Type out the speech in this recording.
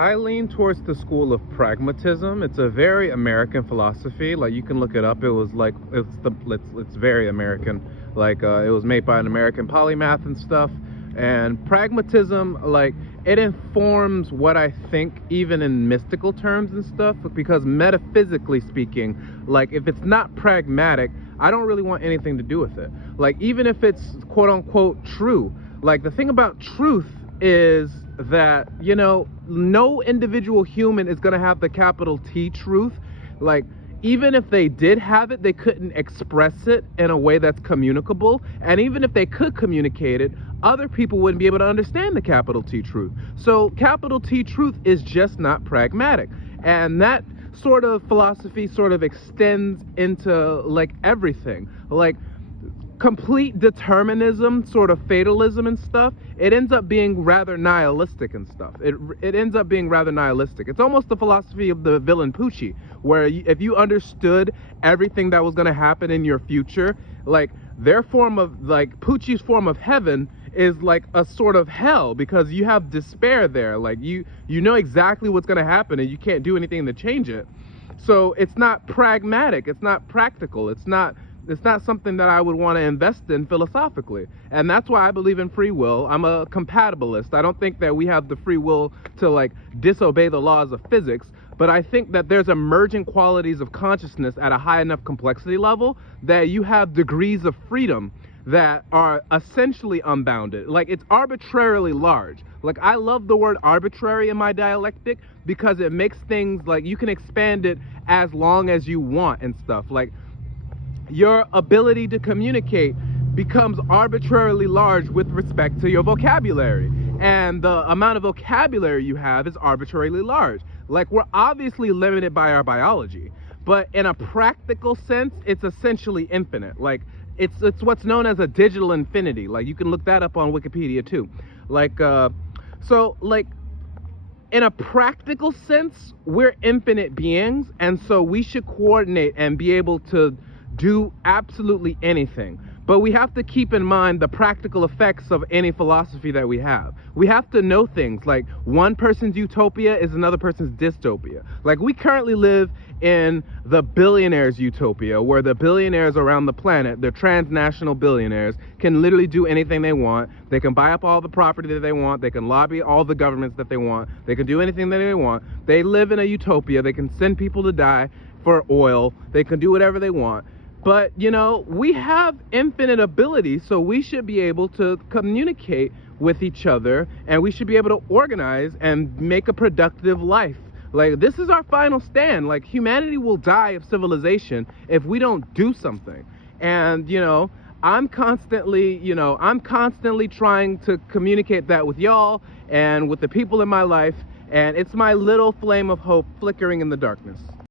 I lean towards the school of pragmatism. It's a very American philosophy. Like, you can look it up. It was like it's very American. Like, it was made by an American polymath and stuff. And pragmatism, like, it informs what I think, even in mystical terms and stuff. Because metaphysically speaking, like, if it's not pragmatic, I don't really want anything to do with it. Like, even if it's quote unquote true. Like, the thing about truth is that, you know, no individual human is going to have the capital T truth. Like, even if they did have it, they couldn't express it in a way that's communicable. And even if they could communicate it, other people wouldn't be able to understand the capital T truth. So capital T truth is just not pragmatic. And that sort of philosophy sort of extends into like everything. Like, complete determinism, sort of fatalism and stuff, it ends up being rather nihilistic and stuff. It ends up being rather nihilistic. It's almost the philosophy of the villain Poochie, where if you understood everything that was going to happen in your future, like, their form of, like, Poochie's form of heaven is like a sort of hell, because you have despair there. Like, you know exactly what's going to happen and you can't do anything to change it. So it's not pragmatic, it's not practical, it's not something that I would want to invest in philosophically. And that's why I believe in free will. I'm a compatibilist. I don't think that we have the free will to, like, disobey the laws of physics, but I think that there's emergent qualities of consciousness at a high enough complexity level that you have degrees of freedom that are essentially unbounded. Like, it's arbitrarily large. Like, I love the word arbitrary in my dialectic because it makes things, like, you can expand it as long as you want and stuff. Like, your ability to communicate becomes arbitrarily large with respect to your vocabulary. And the amount of vocabulary you have is arbitrarily large. Like, we're obviously limited by our biology, but in a practical sense, it's essentially infinite. Like, it's what's known as a digital infinity. Like, you can look that up on Wikipedia too. Like, so, like, in a practical sense, we're infinite beings, and so we should coordinate and be able to do absolutely anything. But we have to keep in mind the practical effects of any philosophy that we have. We have to know things like one person's utopia is another person's dystopia. Like, we currently live in the billionaires' utopia, where the billionaires around the planet, the transnational billionaires, can literally do anything they want. They can buy up all the property that they want. They can lobby all the governments that they want. They can do anything that they want. They live in a utopia. They can send people to die for oil. They can do whatever they want. But, you know, we have infinite ability, so we should be able to communicate with each other, and we should be able to organize and make a productive life. Like, this is our final stand. Like, humanity will die of civilization if we don't do something. And, you know, I'm constantly trying to communicate that with y'all and with the people in my life, and it's my little flame of hope flickering in the darkness.